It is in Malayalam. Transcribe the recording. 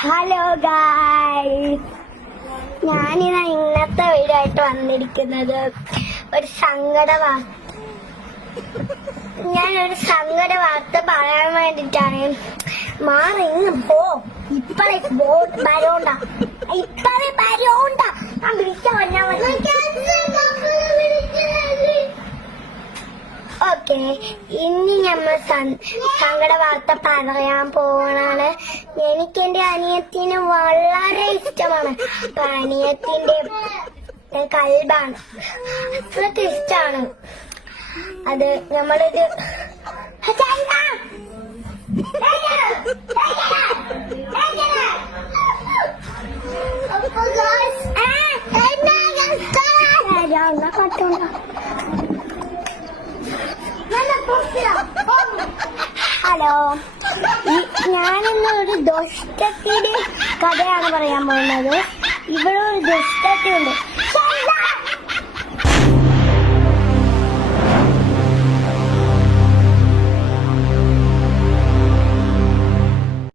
ഹലോ ഗായ് ഞാനിതാ ഇന്നത്തെ വീഡിയോ ആയിട്ട് വന്നിരിക്കുന്നത് ഒരു സങ്കട ഞാനൊരു സങ്കട വാർത്ത പറയാൻ വേണ്ടിട്ടാണ് മാറി ഇന്ന് പോ. ഇപ്പഴേ പോ വരോണ്ട ഇപ്പഴേ വരോണ്ട ഞാൻ വിളിച്ച വന്നാ ഓക്കെ ഇനി നമ്മൾ സങ്കട വാർത്ത പറയാൻ പോവാണ് എനിക്ക് എന്റെ അനിയത്തിനെ വളരെ ഇഷ്ടമാണ്. അപ്പൊ അനിയത്തിന്റെ കൽബാണ്. അത്രയ്ക്ക് ഇഷ്ടമാണ് അത് നമ്മളിത് ഹലോ. ഞാനിന്ന് ഒരു ദുഷ്ടത്തിന്റെ കഥയാണ് പറയാൻ പോകുന്നത്. ഇവിടെ ഒരു ദുഷ്ടത്തി ഉണ്ട്